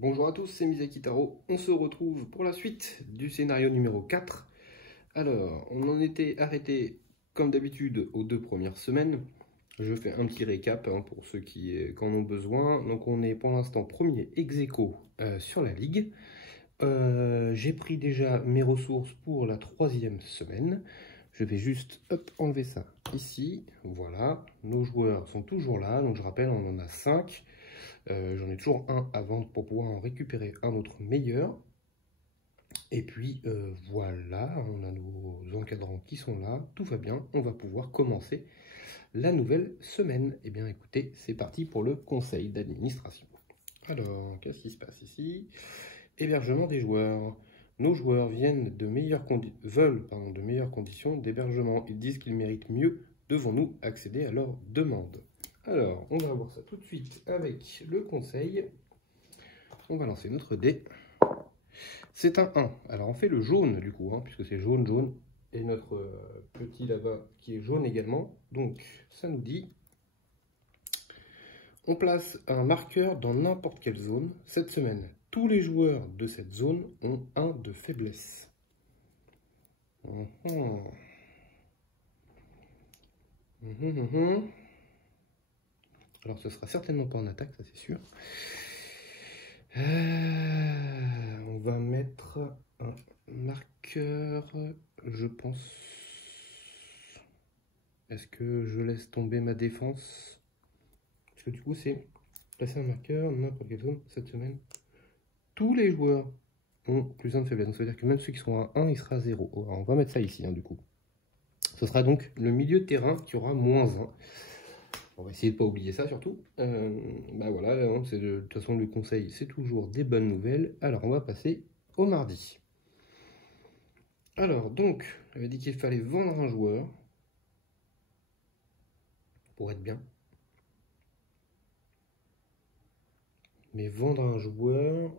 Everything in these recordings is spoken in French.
Bonjour à tous, c'est Misaki Taro. On se retrouve pour la suite du scénario numéro 4. Alors, on en était arrêté, comme d'habitude, aux 2 premières semaines. Je fais un petit récap pour ceux qui en ont besoin. Donc, on est pour l'instant premier ex-aequo sur la ligue. J'ai pris déjà mes ressources pour la 3e semaine. Je vais juste enlever ça ici. Voilà, nos joueurs sont toujours là. Donc, je rappelle, on en a 5. J'en ai toujours un à vendre pour pouvoir en récupérer un autre meilleur. Et puis voilà, on a nos encadrants qui sont là, tout va bien, on va pouvoir commencer la nouvelle semaine. Et bien écoutez, c'est parti pour le conseil d'administration. Alors, qu'est-ce qui se passe ici? Hébergement des joueurs. Nos joueurs veulent de meilleures conditions d'hébergement. Ils disent qu'ils méritent mieux. Devons-nous accéder à leur demande? Alors, on va voir ça tout de suite avec le conseil. On va lancer notre dé. C'est un 1. Alors, on fait le jaune du coup, puisque c'est jaune, jaune. Et notre petit là-bas qui est jaune également. Donc, ça nous dit... On place un marqueur dans n'importe quelle zone. Cette semaine, tous les joueurs de cette zone ont 1 de faiblesse. Alors, ce sera certainement pas en attaque, ça c'est sûr. On va mettre un marqueur, je pense. Est-ce que je laisse tomber ma défense? Parce que du coup, c'est placer un marqueur, n'importe quelle zone, cette semaine. Tous les joueurs ont plus 1 de faiblesse. Donc ça veut dire que même ceux qui sont à 1, il sera à 0. Alors, on va mettre ça ici, du coup. Ce sera donc le milieu de terrain qui aura -1. On va essayer de ne pas oublier ça surtout. Bah voilà, de toute façon le conseil c'est toujours des bonnes nouvelles. Alors on va passer au mardi. Alors donc, j'avais dit qu'il fallait vendre un joueur pour être bien. Mais vendre un joueur,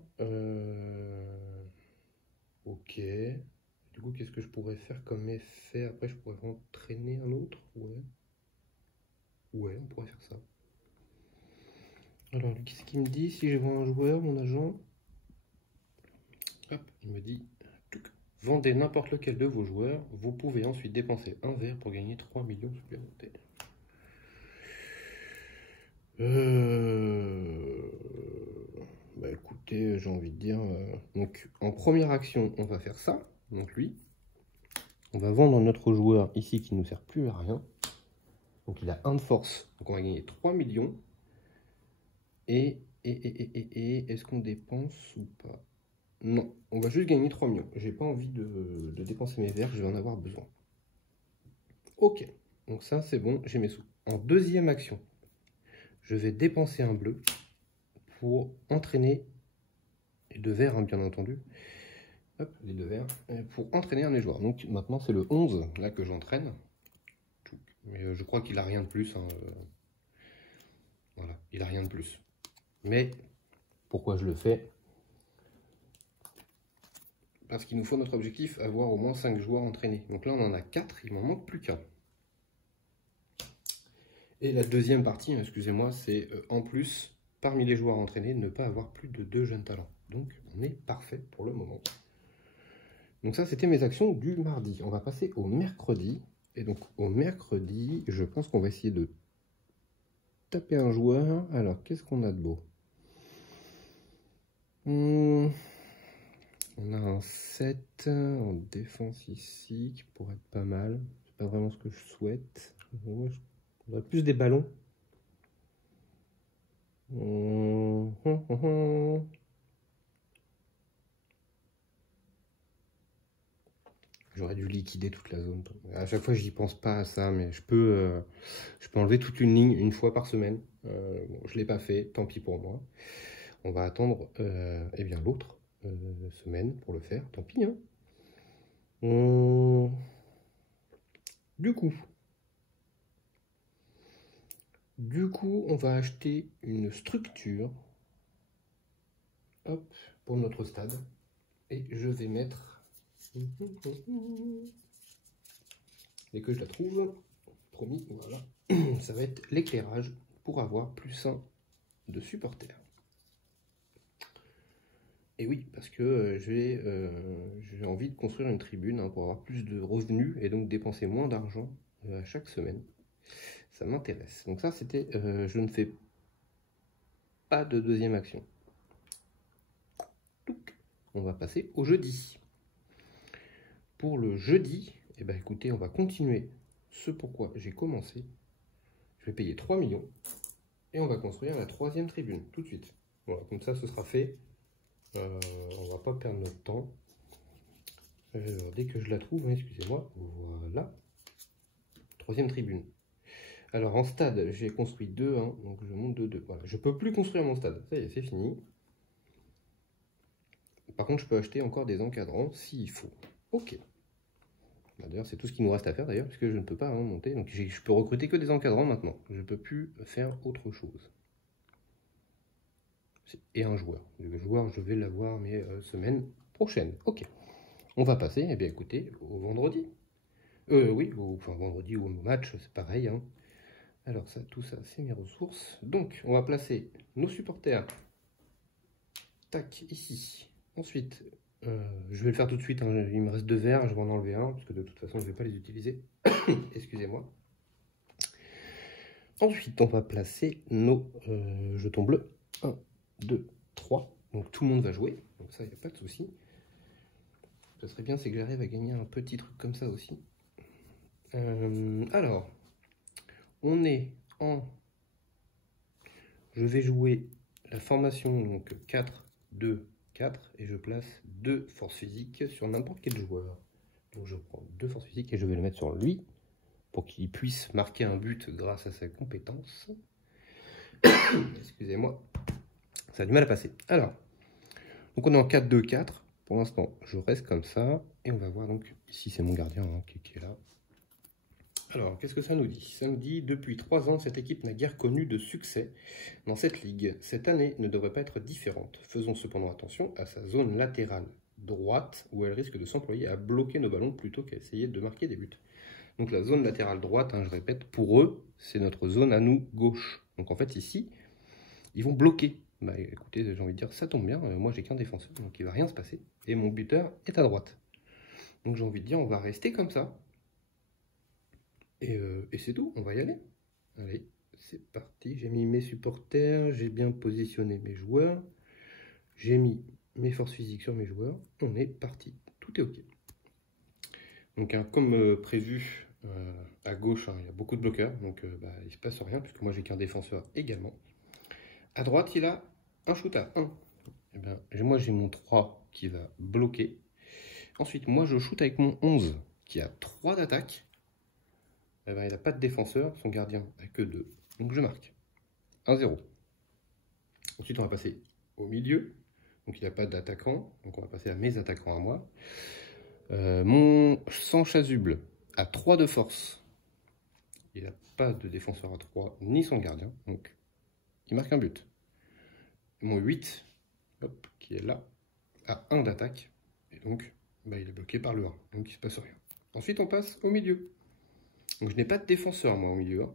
ok. Du coup, qu'est-ce que je pourrais faire comme effet? Après, je pourrais entraîner un autre, ouais. Ouais, on pourrait faire ça. Alors, qu'est-ce qu'il me dit si je vends un joueur, mon agent? Hop, il me dit, vendez n'importe lequel de vos joueurs, vous pouvez ensuite dépenser un vert pour gagner 3 millions supplémentaires. Bah écoutez, j'ai envie de dire, donc en première action, on va faire ça, donc lui. On va vendre notre joueur ici qui ne nous sert plus à rien. Donc il a 1 de force, donc on va gagner 3 millions. Et est-ce qu'on dépense ou pas? Non, on va juste gagner 3 millions. J'ai pas envie de dépenser mes verts, je vais en avoir besoin. Ok, donc ça c'est bon, j'ai mes sous. En deuxième action, je vais dépenser un bleu pour entraîner, et 2 verts bien entendu, hop, les 2 verts, pour entraîner un des joueurs. Donc maintenant c'est le 11 là que j'entraîne. Mais je crois qu'il a rien de plus. Voilà, il a rien de plus. Mais pourquoi je le fais? Parce qu'il nous faut notre objectif, avoir au moins 5 joueurs entraînés. Donc là, on en a 4, il m'en manque plus qu'un. Et la deuxième partie, excusez-moi, c'est en plus, parmi les joueurs entraînés, ne pas avoir plus de 2 jeunes talents. Donc, on est parfait pour le moment. Donc ça, c'était mes actions du mardi. On va passer au mercredi. Et donc, au mercredi, je pense qu'on va essayer de taper un joueur. Alors, qu'est-ce qu'on a de beau? On a un 7 en défense ici qui pourrait être pas mal. C'est pas vraiment ce que je souhaite. On aurait plus des ballons. J'aurais dû liquider toute la zone. À chaque fois, j'y pense pas à ça, mais je peux enlever toute une ligne une fois par semaine. Bon, je l'ai pas fait, tant pis pour moi. On va attendre eh bien l'autre semaine pour le faire, tant pis. Du coup, on va acheter une structure, hop, pour notre stade. Et je vais mettre, dès que je la trouve, promis, voilà, ça va être l'éclairage pour avoir +1 de supporters. Et oui, parce que j'ai envie de construire une tribune hein, pour avoir plus de revenus et donc dépenser moins d'argent chaque semaine. Ça m'intéresse. Donc ça, c'était, je ne fais pas de deuxième action. Donc, on va passer au jeudi. Pour le jeudi, eh ben, écoutez, on va continuer ce pourquoi j'ai commencé. Je vais payer 3 millions et on va construire la troisième tribune tout de suite. Voilà, comme ça, ce sera fait. On va pas perdre notre temps. Alors, dès que je la trouve, hein, excusez-moi, voilà. Troisième tribune. Alors en stade, j'ai construit 2, hein, donc je monte de 2. Voilà. Je peux plus construire mon stade, ça y est, c'est fini. Par contre, je peux acheter encore des encadrants s'il faut. Ok. D'ailleurs, c'est tout ce qui nous reste à faire d'ailleurs, puisque je ne peux pas hein, monter. Donc je peux recruter que des encadrants maintenant. Je ne peux plus faire autre chose. Et un joueur. Le joueur, je vais l'avoir, mais semaine prochaine. Ok. On va passer, eh bien écoutez, au vendredi. Oui, enfin vendredi ou au match, c'est pareil. Hein. Alors ça, tout ça, c'est mes ressources. Donc, on va placer nos supporters. Tac, ici. Ensuite, je vais le faire tout de suite. Hein. Il me reste 2 verres, je vais en enlever un, parce que de toute façon, je ne vais pas les utiliser. Excusez-moi. Ensuite, on va placer nos jetons bleus. 1, 2, 3. Donc tout le monde va jouer. Donc ça, il n'y a pas de souci. Ce serait bien, c'est que j'arrive à gagner un petit truc comme ça aussi. Alors, on est en... Je vais jouer la formation, donc 4, 2, 4, et je place 2 forces physiques sur n'importe quel joueur. Donc je prends 2 forces physiques et je vais le mettre sur lui, pour qu'il puisse marquer un but grâce à sa compétence. Excusez-moi, ça a du mal à passer. Alors, donc on est en 4, 2, 4. Pour l'instant, je reste comme ça, et on va voir, donc, ici c'est mon gardien hein, qui est là. Alors, qu'est-ce que ça nous dit? Ça nous dit, depuis 3 ans, cette équipe n'a guère connu de succès dans cette ligue. Cette année ne devrait pas être différente. Faisons cependant attention à sa zone latérale droite, où elle risque de s'employer à bloquer nos ballons plutôt qu'à essayer de marquer des buts. Donc la zone latérale droite, hein, je répète, pour eux, c'est notre zone à nous gauche. Donc en fait, ici, ils vont bloquer. Bah écoutez, j'ai envie de dire, ça tombe bien, moi j'ai qu'un défenseur, donc il ne va rien se passer. Et mon buteur est à droite. Donc j'ai envie de dire, on va rester comme ça. Et c'est tout, on va y aller. Allez, c'est parti. J'ai mis mes supporters, j'ai bien positionné mes joueurs. J'ai mis mes forces physiques sur mes joueurs. On est parti. Tout est OK. Donc, hein, comme prévu, à gauche, hein, il y a beaucoup de bloqueurs. Donc, il ne se passe rien, puisque moi, j'ai qu'un défenseur également. À droite, il a un shoot à 1. Et bien, moi, j'ai mon 3 qui va bloquer. Ensuite, moi, je shoot avec mon 11 qui a 3 d'attaque. Eh ben, il n'a pas de défenseur, son gardien n'a que 2. Donc je marque 1-0. Ensuite, on va passer au milieu. Donc il n'y a pas d'attaquant. Donc on va passer à mes attaquants à moi. Mon sans chasuble a 3 de force. Il n'a pas de défenseur à 3, ni son gardien. Donc il marque un but. Mon 8, hop, qui est là, a 1 d'attaque. Et donc il est bloqué par le 1. Donc il ne se passe rien. Ensuite, on passe au milieu. Donc je n'ai pas de défenseur moi au milieu. Hein.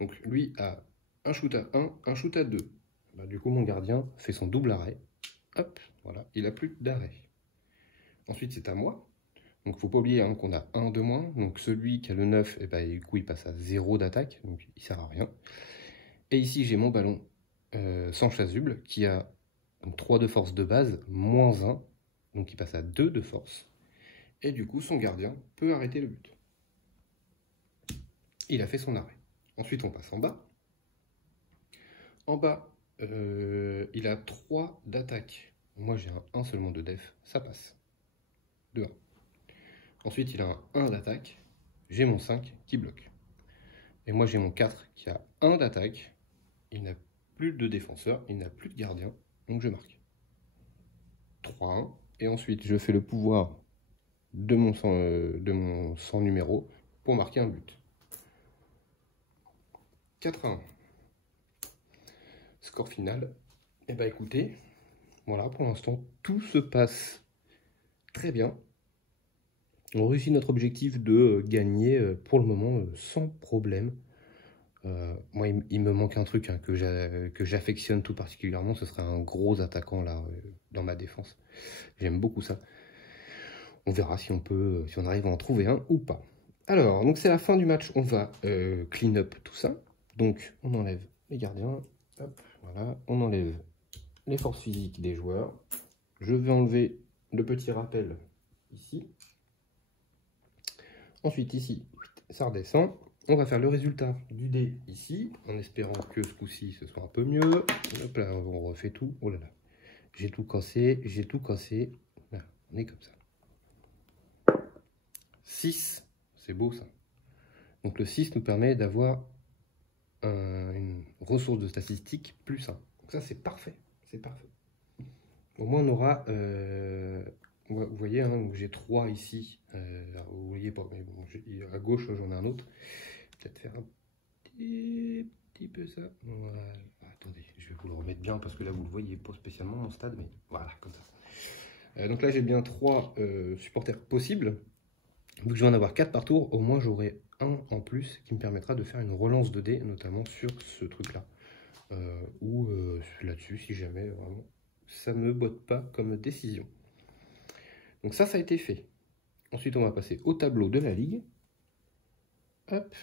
Donc lui a un shoot à 1, un shoot à 2. Du coup mon gardien fait son double arrêt. Hop, voilà, il n'a plus d'arrêt. Ensuite c'est à moi. Donc il ne faut pas oublier hein, qu'on a 1 de moins. Donc celui qui a le 9, du coup il passe à 0 d'attaque. Donc il ne sert à rien. Et ici j'ai mon ballon sans chasuble qui a donc, 3 de force de base, moins 1. Donc il passe à 2 de force. Et du coup son gardien peut arrêter le but. Il a fait son arrêt. Ensuite, on passe en bas. En bas, il a 3 d'attaque. Moi, j'ai un 1 seulement de def. Ça passe. 2-1. Ensuite, il a un 1 d'attaque. J'ai mon 5 qui bloque. Et moi, j'ai mon 4 qui a 1 d'attaque. Il n'a plus de défenseur. Il n'a plus de gardien. Donc, je marque. 3-1. Et ensuite, je fais le pouvoir de mon sans numéro pour marquer un but. 4-1. Score final. Eh bien écoutez, voilà, pour l'instant, tout se passe très bien. On réussit notre objectif de gagner pour le moment sans problème. Moi, il me manque un truc hein, que j'affectionne tout particulièrement, ce serait un gros attaquant là dans ma défense. J'aime beaucoup ça. On verra si on arrive à en trouver un ou pas. Alors, donc c'est la fin du match, on va clean up tout ça. Donc, on enlève les gardiens, hop, voilà, on enlève les forces physiques des joueurs. Je vais enlever le petit rappel ici. Ensuite, ici, ça redescend. On va faire le résultat du dé ici, en espérant que ce coup-ci, ce soit un peu mieux. Hop là, on refait tout. Oh là là, j'ai tout cassé, j'ai tout cassé. Là, on est comme ça. 6, c'est beau ça. Donc le 6 nous permet d'avoir une ressource de statistiques plus 1. Donc ça, c'est parfait, c'est parfait. Au moins, on aura... vous voyez, hein, j'ai 3 ici. Vous voyez pas, mais bon, à gauche, j'en ai un autre. Peut-être faire un petit peu ça. Voilà. Attendez, je vais vous le remettre bien parce que là, vous le voyez pas spécialement en stade, mais voilà, comme ça. Donc là, j'ai bien 3 supporters possibles. Vu que je vais en avoir 4 par tour, au moins, j'aurai un en plus qui me permettra de faire une relance de dés, notamment sur ce truc-là. Ou là-dessus, si jamais vraiment ça ne me botte pas comme décision. Donc ça a été fait. Ensuite, on va passer au tableau de la ligue. Hop.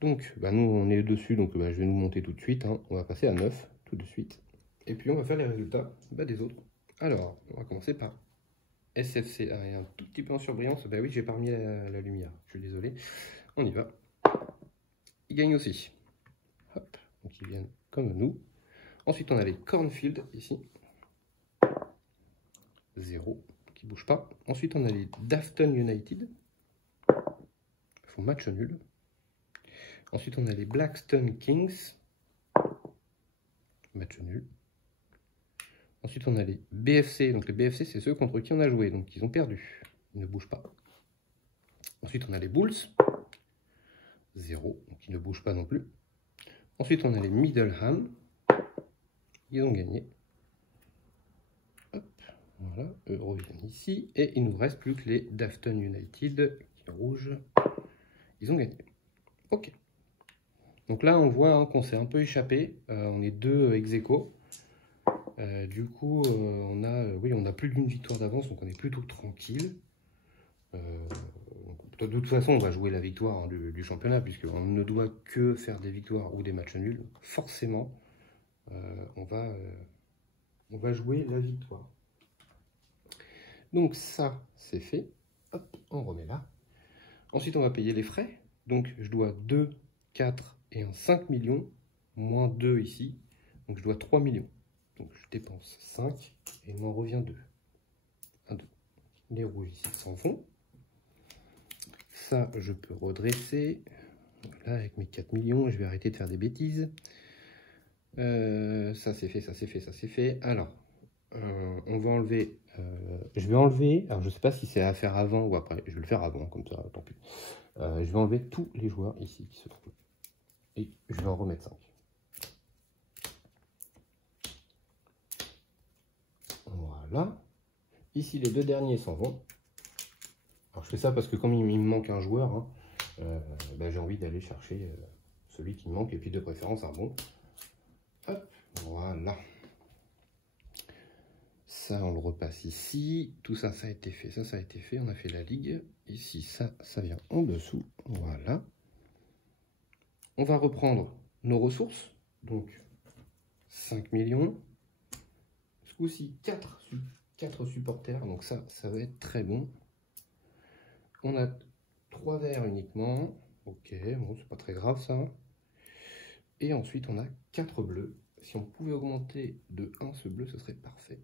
Donc, nous, on est dessus, donc je vais nous monter tout de suite. Hein. On va passer à 9, tout de suite. Et puis, on va faire les résultats des autres. Alors, on va commencer par SFC. Ah, il y a un tout petit peu en surbrillance. Oui, j'ai pas remis la lumière. Je suis désolé. On y va. Ils gagnent aussi. Hop. Donc, ils viennent comme nous. Ensuite, on a les Cornfield, ici. 0, qui ne bouge pas. Ensuite, on a les Dafton United. Ils font match nul. Ensuite, on a les Blackstone Kings. Match nul. Ensuite, on a les BFC. Donc, les BFC, c'est ceux contre qui on a joué. Donc, ils ont perdu. Ils ne bougent pas. Ensuite, on a les Bulls. 0, donc ils ne bougent pas non plus. Ensuite, on a les Middleham. Ils ont gagné. Hop, voilà, eux reviennent ici. Et il ne nous reste plus que les Dafton United, qui sont rouges. Ils ont gagné. Ok. Donc là, on voit hein, qu'on s'est un peu échappé. On est 2 ex-aequo. Du coup, on a plus d'une victoire d'avance, donc on est plutôt tranquille. De toute façon, on va jouer la victoire hein, du championnat, puisqu'on ne doit que faire des victoires ou des matchs nuls. Forcément, on va jouer la victoire. Donc ça, c'est fait. Hop, on remet là. Ensuite, on va payer les frais. Donc, je dois 2, 4 et un 5 millions, moins 2 ici. Donc, je dois 3 millions. Donc, je dépense 5 et il m'en revient 2. 1, 2. Les rouges ici s'en vont. Ça, je peux redresser. Voilà, avec mes 4 millions, je vais arrêter de faire des bêtises. Ça, c'est fait, ça, c'est fait, ça, c'est fait. Alors, on va enlever... je vais enlever... Alors, je ne sais pas si c'est à faire avant ou après. Je vais le faire avant, comme ça, tant pis. Je vais enlever tous les joueurs ici qui se trouvent. Et je vais en remettre 5. Voilà. Ici, les 2 derniers s'en vont. Alors, je fais ça parce que comme il me manque un joueur, hein, j'ai envie d'aller chercher celui qui me manque, et puis de préférence un bon. Hop, voilà. Ça, on le repasse ici. Tout ça, ça a été fait. Ça a été fait. On a fait la ligue. Ici, ça vient en dessous. Voilà. On va reprendre nos ressources. Donc, 5 millions. Ce coup-ci, 4 supporters. Donc ça va être très bon. On a 3 verts uniquement. Ok, bon, c'est pas très grave ça. Et ensuite, on a 4 bleus. Si on pouvait augmenter de 1 ce bleu, ce serait parfait.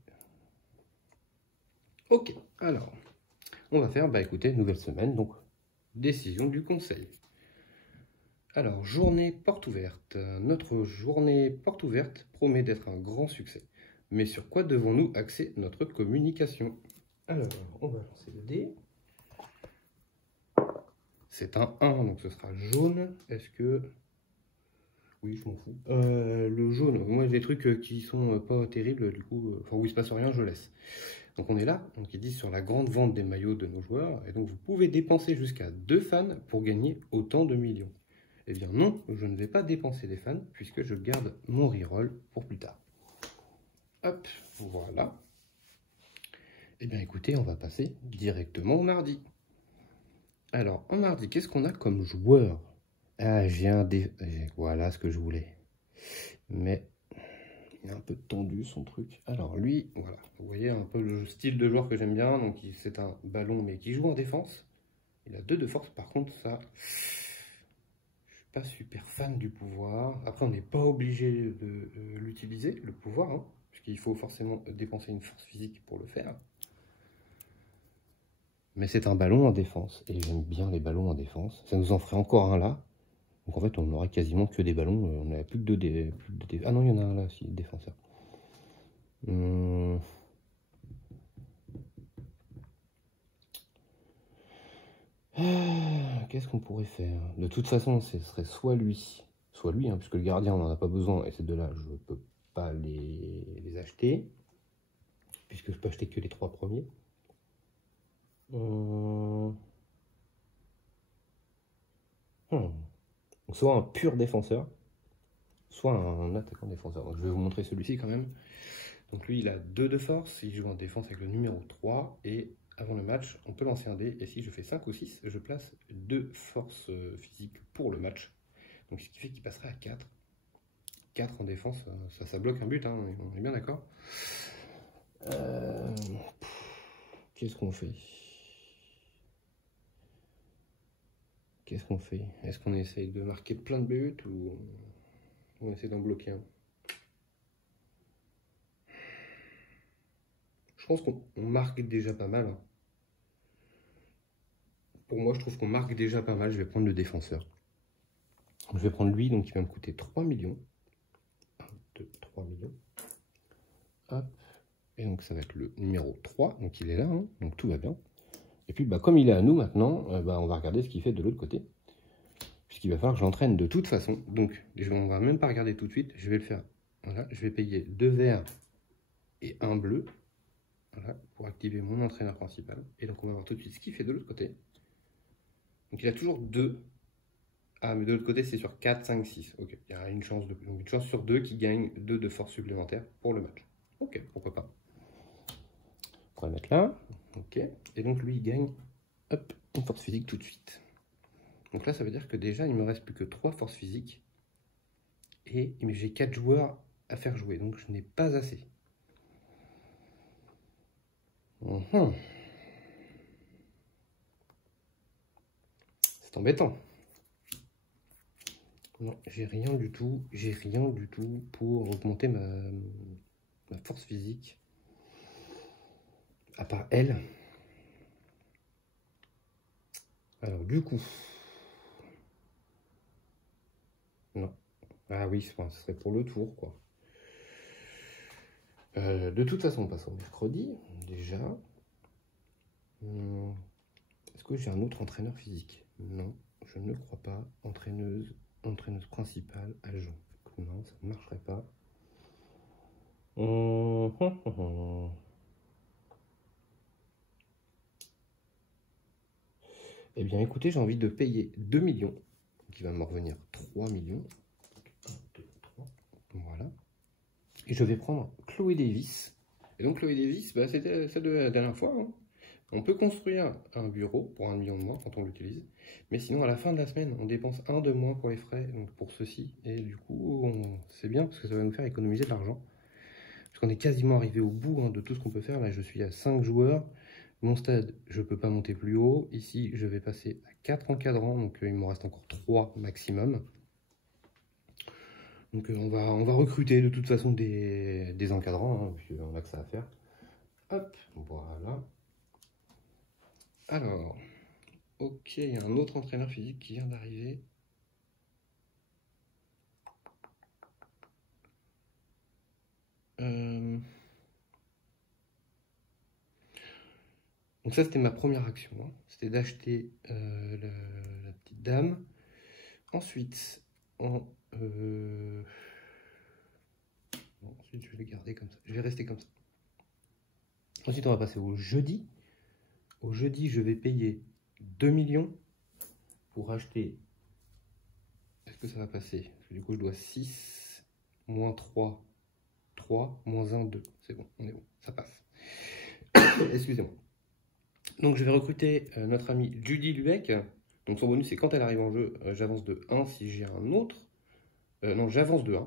Ok, alors, on va faire, écoutez, nouvelle semaine, donc décision du conseil. Alors, journée porte ouverte. Notre journée porte ouverte promet d'être un grand succès. Mais sur quoi devons-nous axer notre communication? Alors, on va lancer le dé. C'est un 1, donc ce sera jaune. Est-ce que... Oui, je m'en fous. Le jaune, moi j'ai des trucs qui sont pas terribles, du coup, où il se passe rien, je laisse. Donc on est là, donc ils disent sur la grande vente des maillots de nos joueurs, et donc vous pouvez dépenser jusqu'à 2 fans pour gagner autant de millions. Eh bien non, je ne vais pas dépenser des fans puisque je garde mon reroll pour plus tard. Hop, voilà. Eh bien écoutez, on va passer directement au mardi. Alors, en mardi, qu'est-ce qu'on a comme joueur? Ah, j'ai un dé... Voilà ce que je voulais. Mais il est un peu tendu son truc. Alors lui, voilà, vous voyez un peu le style de joueur que j'aime bien. Donc c'est un ballon mais qui joue en défense. Il a 2 de force, par contre ça, je suis pas super fan du pouvoir. Après on n'est pas obligé de l'utiliser, le pouvoir, hein, puisqu'il faut forcément dépenser une force physique pour le faire. Mais c'est un ballon en défense, et j'aime bien les ballons en défense. Ça nous en ferait encore un là. Donc en fait on n'aurait quasiment que des ballons, on n'avait plus que 2 dés. Ah non, il y en a un là aussi, défenseur. Qu'est-ce qu'on pourrait faire? De toute façon, ce serait soit lui, hein, puisque le gardien, on n'en a pas besoin, et ces deux-là, je ne peux pas les acheter, puisque je peux acheter que les 3 premiers. Donc, soit un pur défenseur, soit un attaquant défenseur. Donc, je vais vous montrer celui-ci quand même. Donc lui, il a 2 de force, il joue en défense avec le numéro 3, et avant le match, on peut lancer un dé, et si je fais 5 ou 6, je place 2 forces physiques pour le match. Donc ce qui fait qu'il passerait à 4. 4 en défense, ça bloque un but, hein, on est bien d'accord. Qu'est-ce qu'on fait? Qu'est-ce qu'on fait? Est-ce qu'on essaye de marquer plein de buts ou on essaie d'en bloquer un? Je pense qu'on marque déjà pas mal. Hein. Pour moi, je trouve qu'on marque déjà pas mal. Je vais prendre le défenseur. Je vais prendre lui, donc il va me coûter 3 millions. 1, 2, 3 millions. Hop. Et donc ça va être le numéro 3. Donc il est là, hein, donc tout va bien. Et puis bah, comme il est à nous maintenant, on va regarder ce qu'il fait de l'autre côté. Puisqu'il va falloir que je l'entraîne de toute façon. Donc on va même pas regarder tout de suite. Je vais le faire. Voilà, je vais payer 2 verts et 1 bleu. Voilà, pour activer mon entraîneur principal. Et donc on va voir tout de suite ce qu'il fait de l'autre côté. Donc il a toujours 2. Ah, mais de l'autre côté, c'est sur 4, 5, 6. Ok, il y a une chance sur 2 qui gagne 2 de force supplémentaire pour le match. Ok, pourquoi pas. On va le mettre là. Ok, et donc lui, il gagne hop, une force physique tout de suite. Donc là, ça veut dire que déjà, il me reste plus que 3 forces physiques. Et j'ai 4 joueurs à faire jouer, donc je n'ai pas assez. C'est embêtant. Non, j'ai rien du tout. J'ai rien du tout pour augmenter ma force physique. À part elle. Alors du coup... Non. Ah oui, ce serait pour le tour, quoi. De toute façon, on passe au mercredi, déjà. Est-ce que j'ai un autre entraîneur physique? Non, je ne crois pas. Entraîneuse principale, agent. Non, ça ne marcherait pas. Eh bien, écoutez, j'ai envie de payer 2 millions. Donc, il va me revenir 3 millions. 1, 2, 3. Voilà. Et je vais prendre Chloé Davis. Et donc, Chloé Davis, c'était celle de la dernière fois. Hein. On peut construire un bureau pour 1 million de moins quand on l'utilise. Mais sinon, à la fin de la semaine, on dépense 1 de moins pour les frais, donc pour ceci. Et du coup, c'est bien parce que ça va nous faire économiser de l'argent. Parce qu'on est quasiment arrivé au bout hein, de tout ce qu'on peut faire. Là, je suis à 5 joueurs. Mon stade, je ne peux pas monter plus haut. Ici, je vais passer à 4 encadrants. Donc, il me reste encore 3 maximum. Donc, on va recruter de toute façon des encadrants. Hein, puis on a que ça à faire. Hop, voilà. Alors, ok, il y a un autre entraîneur physique qui vient d'arriver. Donc ça, c'était ma première action. Hein. C'était d'acheter la petite dame. Ensuite, ensuite, je vais le garder comme ça. Je vais rester comme ça. Ensuite, on va passer au jeudi. Au jeudi, je vais payer 2 millions pour acheter est-ce que ça va passer? Parce que du coup, je dois 6, moins 3, 3, moins 1, 2. C'est bon, on est bon, ça passe. Excusez-moi. Donc, je vais recruter notre amie Judy Lubeck. Donc, son bonus, c'est quand elle arrive en jeu, j'avance de 1 si j'ai un autre. Non, j'avance de 1.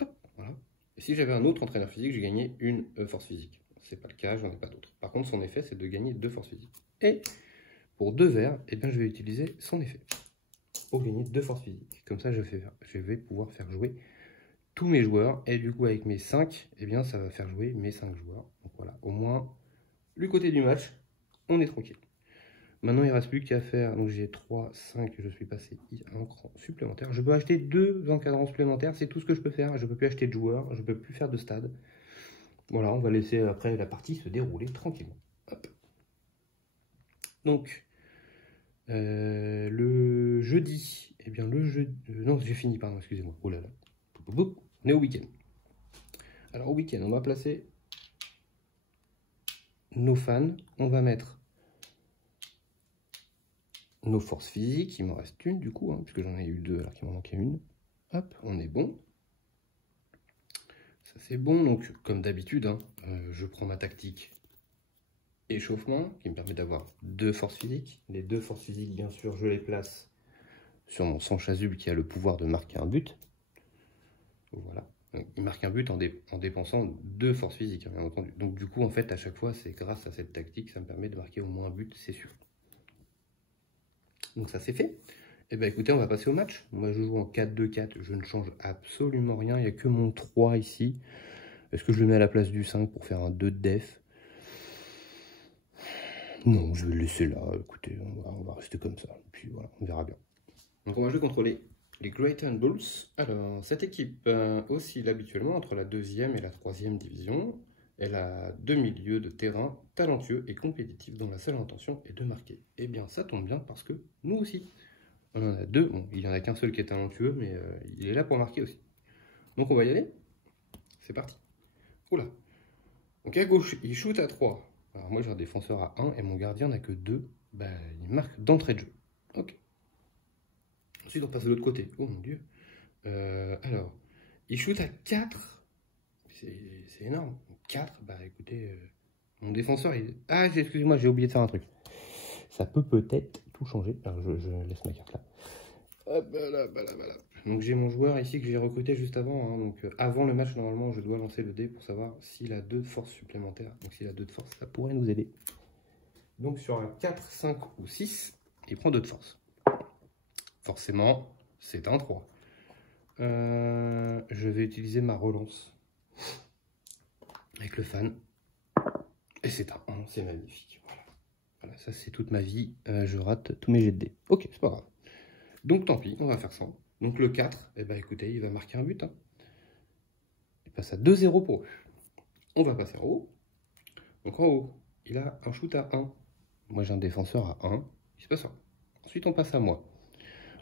Hop, voilà. Et si j'avais un autre entraîneur physique, j'ai gagné une force physique. C'est pas le cas, j'en ai pas d'autre. Par contre, son effet, c'est de gagner 2 forces physiques. Et pour 2 verts, eh bien, je vais utiliser son effet pour gagner 2 forces physiques. Comme ça, je vais pouvoir faire jouer tous mes joueurs. Et du coup, avec mes 5, eh bien, ça va faire jouer mes 5 joueurs. Donc voilà, au moins, du côté du match, on est tranquille. Maintenant, il ne reste plus qu'à faire. Donc j'ai 3, 5, je suis passé un cran supplémentaire. Je peux acheter 2 encadrants supplémentaires, c'est tout ce que je peux faire. Je ne peux plus acheter de joueurs, je ne peux plus faire de stade. Voilà, on va laisser après la partie se dérouler tranquillement. Hop. Donc, le jeudi, eh bien le jeudi... non, j'ai fini, pardon, excusez-moi. Oh là là. On est au week-end. Alors au week-end, on va placer nos fans. On va mettre nos forces physiques. Il m'en reste une du coup, hein, puisque j'en ai eu 2 alors qu'il m'en manquait une. Hop, on est bon. Ça c'est bon. Donc comme d'habitude, hein, je prends ma tactique échauffement qui me permet d'avoir 2 forces physiques. Les 2 forces physiques, bien sûr, je les place sur mon sang chasuble qui a le pouvoir de marquer un but. Voilà. Donc, il marque un but en dépensant 2 forces physiques, hein, bien entendu. Donc du coup, en fait, à chaque fois, c'est grâce à cette tactique, ça me permet de marquer au moins un but, c'est sûr. Donc ça, c'est fait. Et bien écoutez, on va passer au match. Moi, je joue en 4-2-4, je ne change absolument rien. Il n'y a que mon 3 ici. Est-ce que je le mets à la place du 5 pour faire un 2 de def? Non, je vais le laisser là. Écoutez, on va rester comme ça. Puis voilà, on verra bien. Donc on va jouer contre les Greyton Bulls. Alors, cette équipe oscille habituellement entre la 2e et la 3e division. Elle a 2 milieux de terrain talentueux et compétitifs dont la seule intention est de marquer. Eh bien, ça tombe bien parce que nous aussi. On en a 2. Bon, il n'y en a qu'un seul qui est talentueux, mais il est là pour marquer aussi. Donc on va y aller. C'est parti. Oula. Donc à gauche, il shoot à 3. Alors moi j'ai un défenseur à 1 et mon gardien n'a que 2. Bah, il marque d'entrée de jeu. Ok. Ensuite on passe de l'autre côté. Oh mon dieu. Alors, il shoot à 4. C'est énorme. 4, bah écoutez, mon défenseur, ah, excusez-moi, j'ai oublié de faire un truc. Ça peut peut-être tout changer. Alors, je laisse ma carte là. Hop, voilà. Donc j'ai mon joueur ici que j'ai recruté juste avant. Hein. Donc avant le match, normalement, je dois lancer le dé pour savoir s'il a 2 de force supplémentaires. Donc s'il a 2 de force, ça pourrait nous aider. Donc sur un 4, 5 ou 6, il prend 2 de force. Forcément, c'est un 3. Je vais utiliser ma relance avec le fan. Et c'est un 1, c'est magnifique. Voilà, ça c'est toute ma vie. Je rate tous mes jets de dés. Ok, c'est pas grave. Donc tant pis, on va faire ça. Donc le 4, eh ben, écoutez, il va marquer un but. Hein. Il passe à 2-0 pour eux. On va passer en haut. Donc en haut, il a un shoot à 1. Moi j'ai un défenseur à 1. Il se passe rien. Ensuite on passe à moi.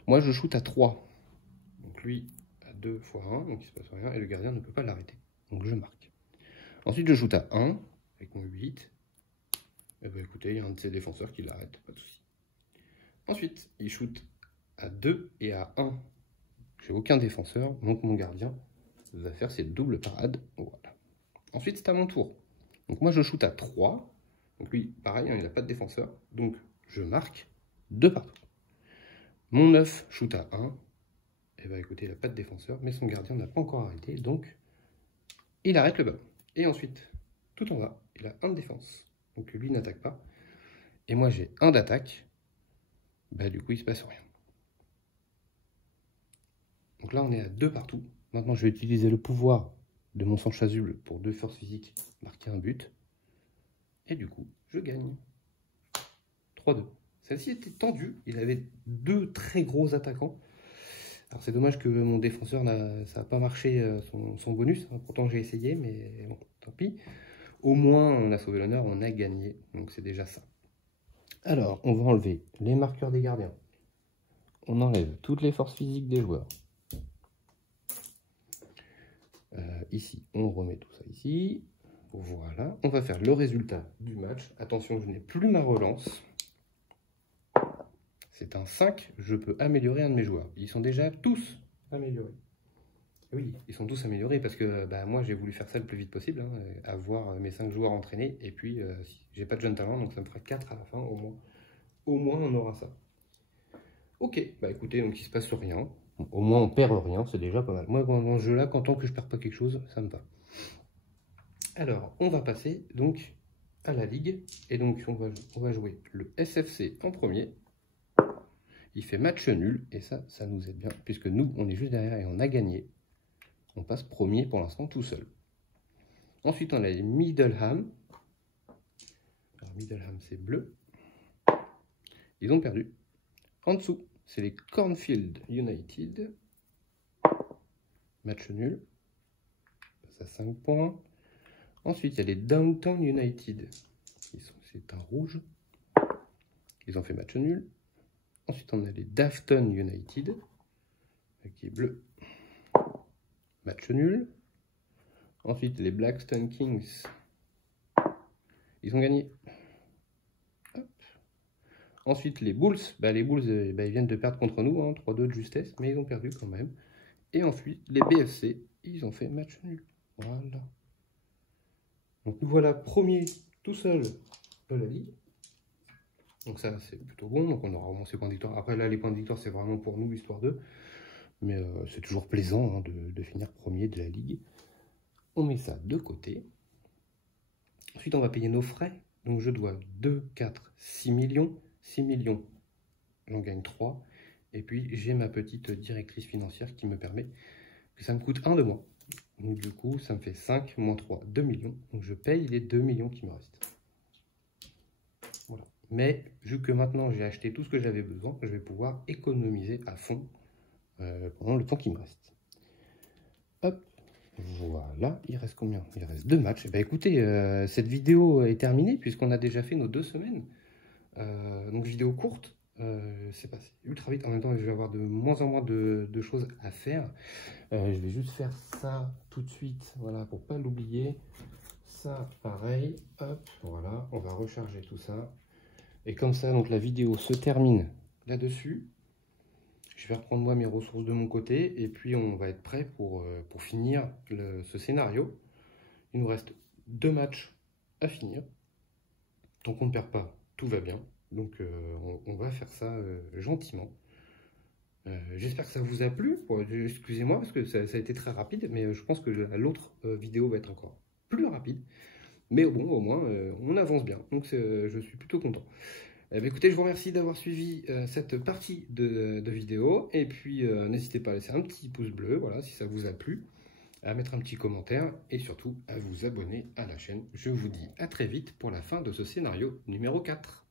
Moi je shoot à 3. Donc lui à 2 fois 1, donc il se passe rien. Et le gardien ne peut pas l'arrêter. Donc je marque. Ensuite je shoot à 1 avec mon 8. Eh ben, écoutez, il y a un de ses défenseurs qui l'arrête, pas de souci. Ensuite, il shoot à 2 et à 1. J'ai aucun défenseur, donc mon gardien va faire ses doubles parades. Voilà. Ensuite, c'est à mon tour. Donc moi, je shoot à 3. Donc lui, pareil, hein, il n'a pas de défenseur. Donc je marque 2 partout. Mon 9 shoot à 1. Et bien écoutez, il n'a pas de défenseur, mais son gardien n'a pas encore arrêté, donc il arrête le ballon. Et ensuite, tout en bas, il a 1 de défense. Donc lui n'attaque pas. Et moi j'ai 1 d'attaque. Bah du coup il se passe rien. Donc là on est à 2 partout. Maintenant je vais utiliser le pouvoir de mon sang chasuble pour 2 forces physiques, marquer un but. Et du coup je gagne. 3-2. Celle-ci était tendue. Il avait 2 très gros attaquants. Alors c'est dommage que mon défenseur ça n'a pas marché son bonus. Pourtant j'ai essayé, mais bon, tant pis. Au moins on a sauvé l'honneur, on a gagné. Donc c'est déjà ça. Alors, on va enlever les marqueurs des gardiens. On enlève toutes les forces physiques des joueurs. Ici, on remet tout ça ici. Voilà. On va faire le résultat du match. Attention, je n'ai plus ma relance. c'est un 5, je peux améliorer un de mes joueurs. Ils sont déjà tous améliorés. Oui, ils sont tous améliorés parce que moi j'ai voulu faire ça le plus vite possible, hein, avoir mes 5 joueurs entraînés, et puis j'ai pas de jeune talent, donc ça me fera 4 à la fin au moins. Au moins on aura ça. Ok, écoutez, donc il se passe rien. Au moins on perd rien, c'est déjà pas mal. Moi dans ce jeu-là, tant que je perds pas quelque chose, ça me va. Alors, on va passer donc à la ligue, et donc on va jouer le SFC en premier. Il fait match nul, et ça nous aide bien, puisque nous, on est juste derrière et on a gagné. On passe premier pour l'instant tout seul. Ensuite, on a les Middleham. Alors, Middleham, c'est bleu. Ils ont perdu. En dessous, c'est les Cornfield United. Match nul. Ça, 5 points. Ensuite, il y a les Downtown United. C'est un rouge. Ils ont fait match nul. Ensuite, on a les Dafton United, qui est bleu. Match nul. Ensuite, les Blackstone Kings. Ils ont gagné. Hop. Ensuite, les Bulls. Les Bulls, ils viennent de perdre contre nous, hein, 3-2 de justesse, mais ils ont perdu quand même. Et ensuite, les BFC, ils ont fait match nul. Voilà. Donc, nous voilà premiers tout seuls de la ligue. Donc ça, c'est plutôt bon. Donc on aura au moins ces points de victoire. Après, là, les points de victoire, c'est vraiment pour nous, histoire d'eux. Mais c'est toujours plaisant, hein, de finir premier de la ligue. On met ça de côté. Ensuite, on va payer nos frais. Donc je dois 2, 4, 6 millions. 6 millions, j'en gagne 3. Et puis, j'ai ma petite directrice financière qui me permet que ça me coûte 1 de moins. Donc du coup, ça me fait 5 moins 3, 2 millions. Donc je paye les 2 millions qui me restent. Voilà. Mais vu que maintenant j'ai acheté tout ce que j'avais besoin, je vais pouvoir économiser à fond pendant le temps qui me reste. Hop, voilà, il reste combien? Il reste 2 matchs. Écoutez, cette vidéo est terminée puisqu'on a déjà fait nos 2 semaines. Donc vidéo courte, c'est passé ultra vite. En même temps, je vais avoir de moins en moins de choses à faire. Je vais juste faire ça tout de suite, voilà, pour pas l'oublier. Ça, pareil, hop, voilà, on va recharger tout ça. Et comme ça, donc la vidéo se termine là-dessus. Je vais reprendre moi mes ressources de mon côté, et puis on va être prêt pour finir ce scénario. Il nous reste 2 matchs à finir. Donc on ne perd pas, tout va bien. Donc on va faire ça gentiment. J'espère que ça vous a plu. Excusez-moi parce que ça a été très rapide, mais je pense que l'autre vidéo va être encore plus rapide. Mais bon, au moins, on avance bien. Donc, je suis plutôt content. Écoutez, je vous remercie d'avoir suivi cette partie de vidéo. Et puis, n'hésitez pas à laisser un petit pouce bleu, voilà, si ça vous a plu, à mettre un petit commentaire et surtout à vous abonner à la chaîne. Je vous dis à très vite pour la fin de ce scénario numéro 4.